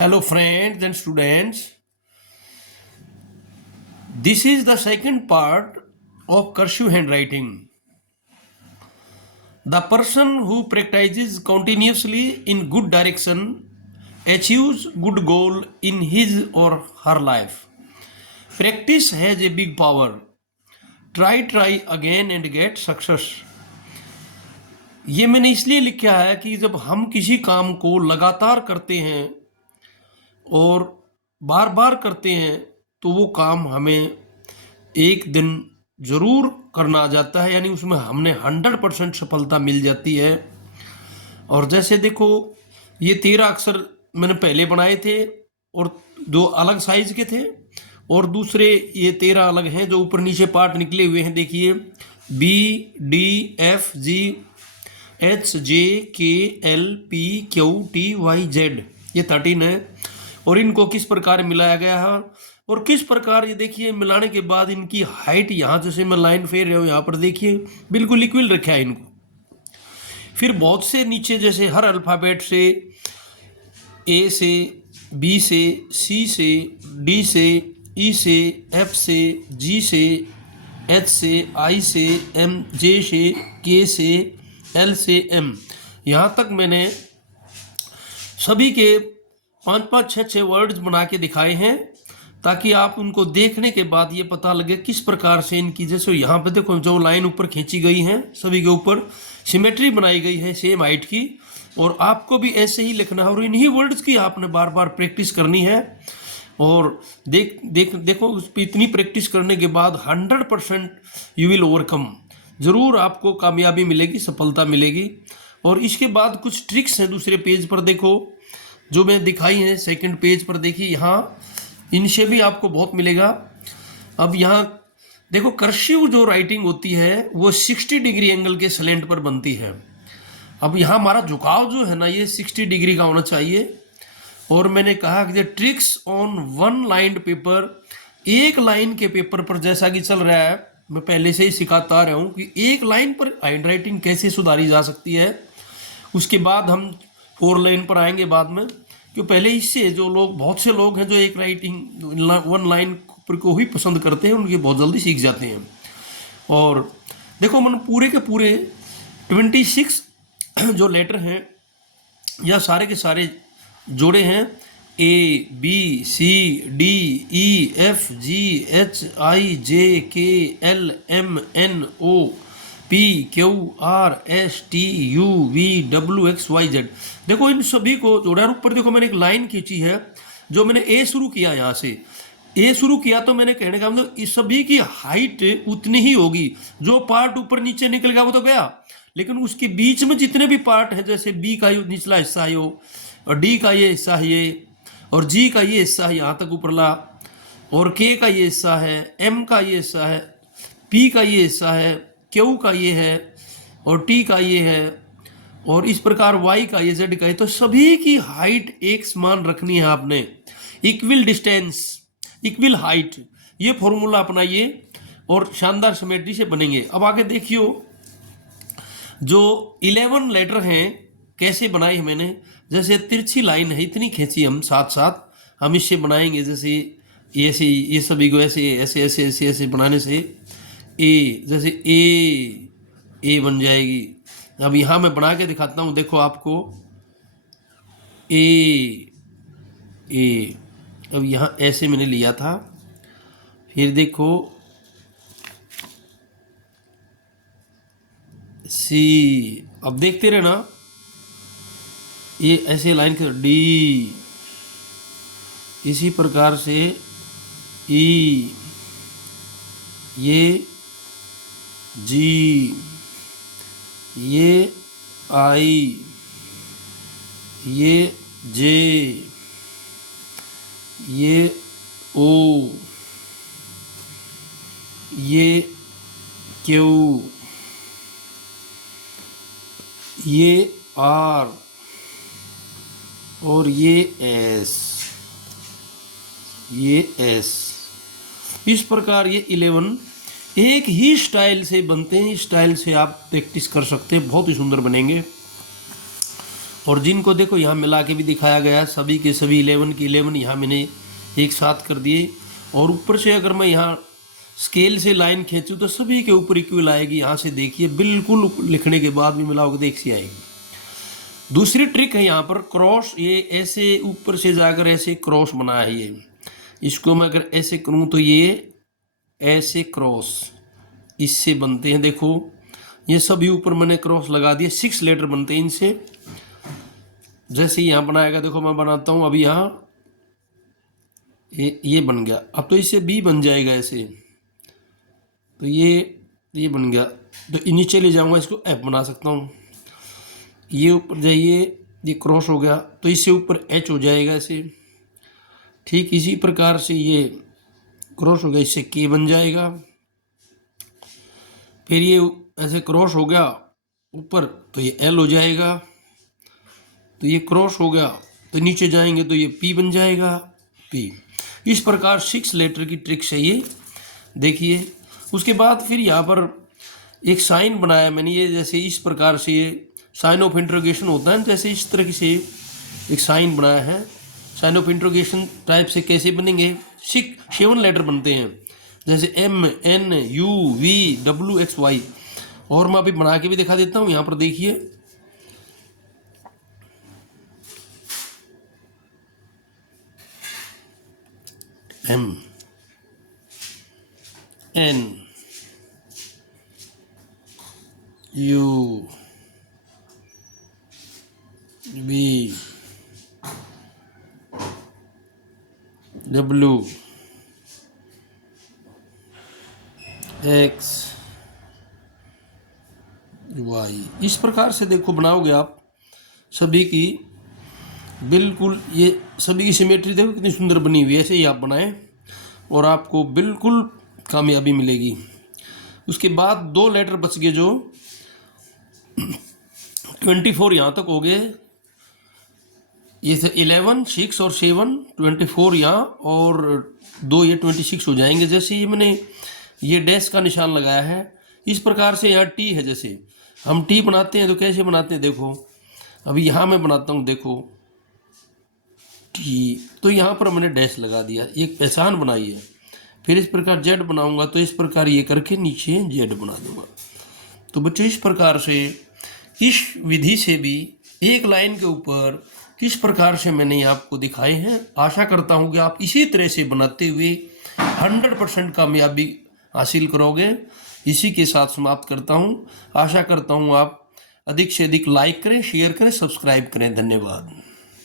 Hello, friends and students. This is the second part of cursive handwriting. The person who practices continuously in good direction achieves good goal in his or her life. Practice has a big power. Try again and get success. ये मैंने इसलिए लिखा है कि जब हम किसी काम को लगातार करते हैं और बार बार करते हैं तो वो काम हमें एक दिन ज़रूर करना आ जाता है, यानी उसमें हमने 100% सफलता मिल जाती है। और जैसे देखो, ये 13 अक्षर मैंने पहले बनाए थे और दो अलग साइज के थे, और दूसरे ये 13 अलग हैं जो ऊपर नीचे पार्ट निकले हुए हैं। देखिए, BDFGHJKLPQTYZ, ये 13 है। और इनको किस प्रकार मिलाया गया है और किस प्रकार, ये देखिए, मिलाने के बाद इनकी हाइट, यहाँ जैसे मैं लाइन फेर रहा हूँ, यहाँ पर देखिए बिल्कुल इक्वल रखा है इनको। फिर बहुत से नीचे जैसे हर अल्फ़ाबेट से, ए से, बी से, सी से, डी से, ई से, एफ से, जी से, एच से, आई से, एम, जे से, के से, एल से, एम, यहाँ तक मैंने सभी के 5-5, 6-6 वर्ड्स बना के दिखाए हैं, ताकि आप उनको देखने के बाद ये पता लगे किस प्रकार से इनकी, जैसे यहाँ पे देखो जो लाइन ऊपर खींची गई है, सभी के ऊपर सिमेट्री बनाई गई है सेम हाइट की। और आपको भी ऐसे ही लिखना है और इन्हीं वर्ड्स की आपने बार बार प्रैक्टिस करनी है। और देखो, उस पर इतनी प्रैक्टिस करने के बाद 100% यू विल ओवरकम, ज़रूर आपको कामयाबी मिलेगी, सफलता मिलेगी। और इसके बाद कुछ ट्रिक्स हैं दूसरे पेज पर, देखो जो मैं दिखाई है सेकंड पेज पर, देखिए यहाँ इनसे भी आपको बहुत मिलेगा। अब यहाँ देखो, कर्सिव जो राइटिंग होती है वो 60 डिग्री एंगल के स्लैंट पर बनती है। अब यहाँ हमारा झुकाव जो है ना, ये 60 डिग्री का होना चाहिए। और मैंने कहा कि tricks on one line paper, एक लाइन के पेपर पर जैसा कि चल रहा है, मैं पहले से ही सिखाता आ रहा हूँ कि एक लाइन पर हैंड राइटिंग कैसे सुधारी जा सकती है। उसके बाद हम 4 लाइन पर आएंगे बाद में, क्यों पहले इससे जो लोग, बहुत से लोग हैं जो एक राइटिंग वन लाइन पर को ही पसंद करते हैं, उनके बहुत जल्दी सीख जाते हैं। और देखो, मैंने पूरे के पूरे 26 जो लेटर हैं या सारे के सारे जोड़े हैं, ABCDEFGHIJKLMNOPQRSTUVWXYZ। देखो इन सभी को जोड़ा। ऊपर देखो, मैंने एक लाइन खींची है, जो मैंने ए शुरू किया, यहाँ से ए शुरू किया, तो मैंने कहने का मतलब इस सभी की हाइट उतनी ही होगी। जो पार्ट ऊपर नीचे निकल गया वो तो गया, लेकिन उसके बीच में जितने भी पार्ट हैं, जैसे बी का निचला हिस्सा है वो, और डी का ये हिस्सा है ये, और जी का ये हिस्सा है यहाँ तक ऊपरला, और के का ये हिस्सा है, एम का ये हिस्सा है, पी का ये हिस्सा है, क्यू का ये है, और टी का ये है, और इस प्रकार वाई का ये, जेड का ये। तो सभी की हाइट एक समान रखनी है आपने, इक्वल डिस्टेंस, इक्वल हाइट, ये फॉर्मूला अपनाइए और शानदार सिमेट्री से बनेंगे। अब आगे देखियो, जो 11 लेटर हैं कैसे बनाए हैं मैंने। जैसे तिरछी लाइन है, इतनी खींची हम साथ साथ, हम इससे बनाएंगे, जैसे ऐसे, ये सभी को ऐसे ऐसे ऐसे ऐसे ऐसे बनाने से ए, जैसे ए बन जाएगी। अब यहाँ मैं बना के दिखाता हूँ, देखो आपको, ए। अब यहाँ ऐसे मैंने लिया था, फिर देखो सी। अब देखते रहना, ये ऐसे लाइन के डी, इसी प्रकार से ई, ये जी, ये आई, ये जे, ये ओ, ये क्यू, ये आर, और ये एस, ये एस। इस प्रकार ये 11 एक ही स्टाइल से बनते हैं। इस स्टाइल से आप प्रैक्टिस कर सकते हैं, बहुत ही सुंदर बनेंगे। और जिनको देखो यहाँ मिला के भी दिखाया गया है, सभी के सभी 11 की 11 यहाँ मैंने एक साथ कर दिए। और ऊपर से अगर मैं यहाँ स्केल से लाइन खींचूँ तो सभी के ऊपर इक्वल आएगी। यहाँ से देखिए बिल्कुल लिखने के बाद भी मिलाओगे तो एक सी आएगी। दूसरी ट्रिक है यहाँ पर क्रॉस, ये ऐसे ऊपर से जाकर ऐसे क्रॉस बना है। ये इसको मैं अगर ऐसे करूँ तो ये ऐसे क्रॉस इससे बनते हैं। देखो ये सभी ऊपर मैंने क्रॉस लगा दिए, 6 लेटर बनते हैं इनसे। जैसे यहाँ बनाएगा, देखो मैं बनाता हूँ अभी। यहाँ ये बन गया। अब तो इससे बी बन जाएगा ऐसे, तो ये बन गया। तो नीचे ले जाऊँगा, इसको एफ बना सकता हूँ। ये ऊपर जाइए, ये क्रॉस हो गया तो इससे ऊपर एच हो जाएगा ऐसे। ठीक इसी प्रकार से ये क्रॉस हो गया, इससे के बन जाएगा। फिर ये ऐसे क्रॉस हो गया ऊपर तो ये एल हो जाएगा। तो ये क्रॉस हो गया तो नीचे जाएंगे तो ये पी बन जाएगा, पी। इस प्रकार 6 लेटर की ट्रिक है ये, देखिए। उसके बाद फिर यहाँ पर एक साइन बनाया मैंने, ये जैसे इस प्रकार से ये साइन ऑफ इंट्रोगेशन होता है, जैसे इस तरह से एक साइन बनाया है। साइन ऑफ इंट्रोगेशन टाइप से कैसे बनेंगे, 7 लेटर बनते हैं, जैसे M N U V W X Y. और मैं अभी बना के भी दिखा देता हूँ। यहाँ पर देखिए M N U V W X Y. इस प्रकार से देखो बनाओगे आप सभी की, बिल्कुल ये सभी की सिमेट्री देखो कितनी सुंदर बनी हुई है। ऐसे ही आप बनाएं और आपको बिल्कुल कामयाबी मिलेगी। उसके बाद 2 लेटर बच गए जो 24 यहाँ तक हो गए। ये 11 6 और 7 24 यहाँ, और 2 ये 26 हो जाएंगे। जैसे ये मैंने ये डैश का निशान लगाया है, इस प्रकार से यहाँ टी है। जैसे हम टी बनाते हैं तो कैसे बनाते हैं, देखो अभी यहाँ मैं बनाता हूँ, देखो टी, तो यहाँ पर मैंने डैश लगा दिया, एक पहचान बनाई है। फिर इस प्रकार जेड बनाऊंगा तो इस प्रकार ये करके नीचे जेड बना दूंगा। तो बच्चे इस प्रकार से इस विधि से भी एक लाइन के ऊपर किस प्रकार से मैंने आपको दिखाए हैं। आशा करता हूँ कि आप इसी तरह से बनाते हुए 100% कामयाबी हासिल करोगे। इसी के साथ समाप्त करता हूँ। आशा करता हूँ आप अधिक से अधिक लाइक करें, शेयर करें, सब्सक्राइब करें। धन्यवाद।